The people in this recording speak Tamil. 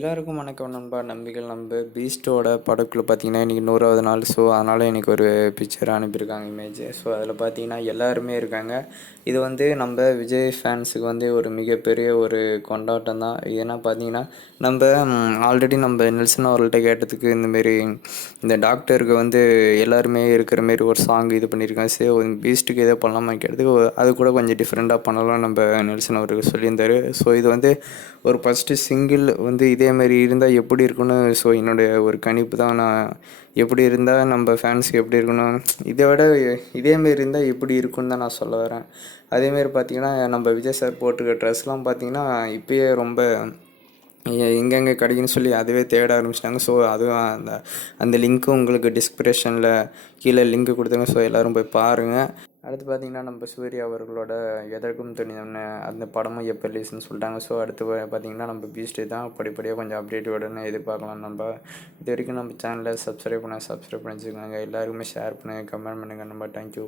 எல்லாருக்கும் வணக்கம் நண்பா. நம்ம பீஸ்ட்டோட படக்குள்ள பார்த்தீங்கன்னா, இன்றைக்கி 100வது நாள். ஸோ, அதனால் எனக்கு ஒரு பிக்சர் அனுப்பியிருக்காங்க, இமேஜ். ஸோ, அதில் பார்த்தீங்கன்னா எல்லாருமே இருக்காங்க. இது வந்து நம்ம விஜய் ஃபேன்ஸுக்கு வந்து ஒரு மிகப்பெரிய ஒரு கொண்டாட்டம் தான். ஏன்னா பார்த்தீங்கன்னா, நம்ம ஆல்ரெடி நம்ம நெல்சன் அவர்கள்ட்ட கேட்டதுக்கு இந்தமாரி இந்த டாக்டருக்கு வந்து எல்லாருமே இருக்கிற மாரி ஒரு சாங் இது பண்ணியிருக்காங்க. சரி, பீஸ்ட்டுக்கு எதோ பண்ணலாமான்னு கேட்டதுக்கு அது கூட கொஞ்சம் டிஃப்ரெண்ட்டாக பண்ணலாம் நம்ம நெல்சன் அவர்கள் சொல்லியிருந்தார். ஸோ, இது வந்து ஒரு ஃபஸ்ட்டு சிங்கிள் வந்து இதேமாரி இருந்தால் எப்படி இருக்குன்னு ஸோ என்னுடைய ஒரு கணிப்பு தான். நான் எப்படி இருந்தால் நம்ம ஃபேன்ஸுக்கு எப்படி இருக்கணும், இதை விட இதேமாரி இருந்தால் எப்படி இருக்குன்னு தான் நான் சொல்ல வரேன். அதேமாரி பார்த்திங்கன்னா, நம்ம விஜய் சார் போட்டிருக்க ட்ரெஸ்லாம் பார்த்திங்கன்னா இப்போயே ரொம்ப எங்கெங்கே கிடைக்குன்னு சொல்லி அதுவே தேட ஆரம்பிச்சிட்டாங்க. ஸோ அதுவும் அந்த லிங்க்கும் உங்களுக்கு டிஸ்கிரிப்ஷனில் கீழே லிங்க் கொடுத்துருங்க. ஸோ எல்லோரும் போய் பாருங்கள். அடுத்து பார்த்திங்கன்னா, நம்ம சூர்யா அவர்களோட எதற்கும் துணிந்தவன் அந்த படமும் எப்போ ரிலீஸ்னு சொல்லிட்டாங்க. ஸோ அடுத்து பார்த்திங்கன்னா, நம்ம பீஸ்ட்டு தான் படிப்படியாக கொஞ்சம் அப்டேட் உடனே எதிர்பார்க்கலாம். நம்ம இது வரைக்கும் நம்ம சேனலை சப்ஸ்கிரைப் பண்ணி வச்சுக்கோங்க. எல்லாருக்குமே ஷேர் பண்ணுங்கள், கமெண்ட் பண்ணுங்கள். நம்ம தேங்க்யூ.